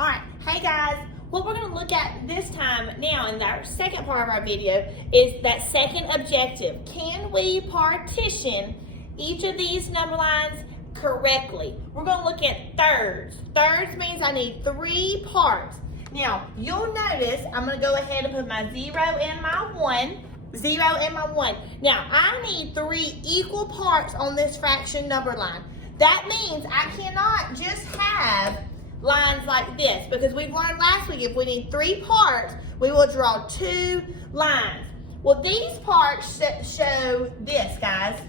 All right, hey guys, what we're going to look at this time now in our second part of our video is that second objective. Can we partition each of these number lines correctly? We're going to look at thirds. Thirds means I need 3 parts. Now, you'll notice I'm going to go ahead and put my 0 and my 1. 0 and my 1. Now, I need 3 equal parts on this fraction number line. That means I cannot just have lines like this, because we've learned last week if we need 3 parts, we will draw 2 lines. Well, these parts show this, guys.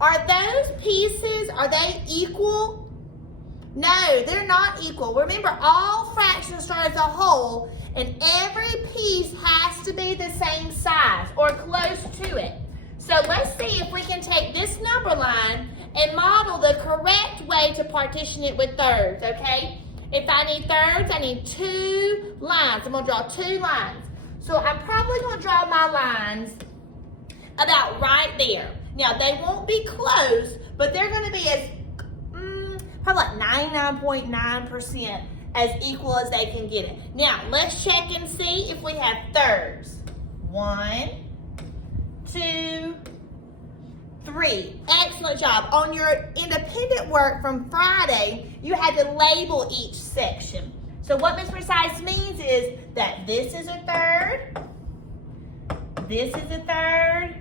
Are those pieces, are they equal? No, they're not equal. Remember, all fractions start as a whole, and every piece has to be the same size or close to it. So let's see if we can take this number line and model the correct way to partition it with thirds, okay? If I need thirds, I need 2 lines. I'm gonna draw 2 lines. So I'm probably gonna draw my lines about right there. Now, they won't be close, but they're gonna be as, probably like 99.9% as equal as they can get it. Now, let's check and see if we have thirds. 1, 2, 3. Excellent job. On your independent work from Friday, you had to label each section. So what Ms. Precise means is that this is a third, this is a third,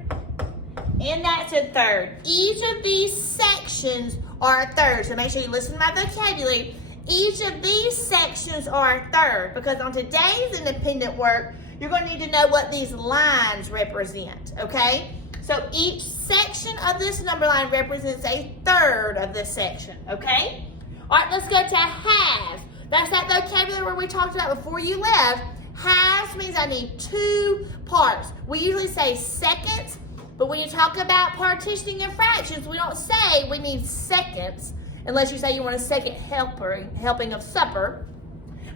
and that's a third. Each of these sections are a third. So make sure you listen to my vocabulary. Each of these sections are a third, because on today's independent work, you're going to need to know what these lines represent, okay? So each section of this number line represents a third of this section, okay? All right, let's go to halves. That's that vocabulary where we talked about before you left. Halves means I need 2 parts. We usually say seconds, but when you talk about partitioning in fractions, we don't say we need seconds, unless you say you want a second helping of supper.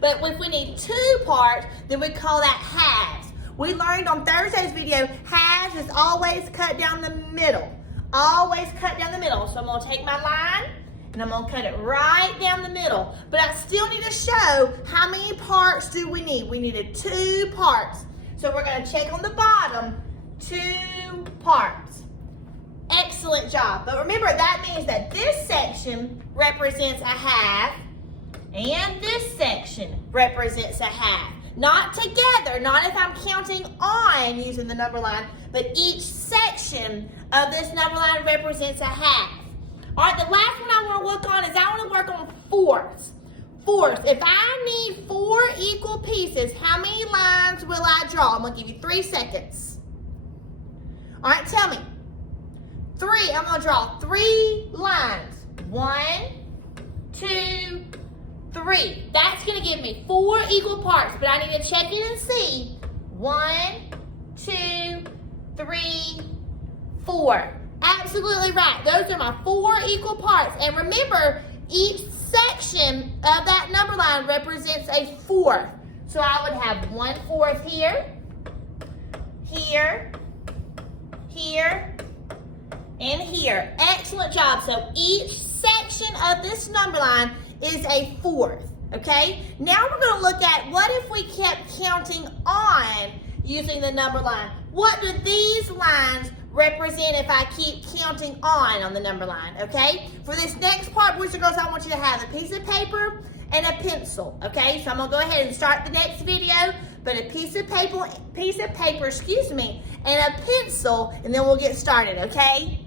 But if we need 2 parts, then we call that halves. We learned on Thursday's video, halves is always cut down the middle. Always cut down the middle. So I'm going to take my line, and I'm going to cut it right down the middle. But I still need to show how many parts do we need. We needed 2 parts. So we're going to check on the bottom, 2 parts. Excellent job. But remember, that means that this section represents a half, and this section represents a half. Not together, not if I'm counting on using the number line, but each section of this number line represents a half. All right, the last one I want to work on is I want to work on fourths. Fourths. If I need 4 equal pieces, how many lines will I draw? I'm going to give you 3 seconds. All right, tell me. 3. I'm going to draw 3 lines. 1, 2, 3. That's going to give me 4 equal parts, but I need to check it and see. 1, 2, 3, 4. Absolutely right. Those are my 4 equal parts. And remember, each section of that number line represents a fourth. So I would have 1/4 here, here, here, and here. Excellent job. So each section of this number line is a fourth, okay? Now we're going to look at what if we kept counting on using the number line. What do these lines represent if I keep counting on the number line, okay? For this next part, boys and girls, I want you to have a piece of paper and a pencil, okay? So I'm going to go ahead and start the next video, but a piece of paper, and a pencil, and then we'll get started, okay?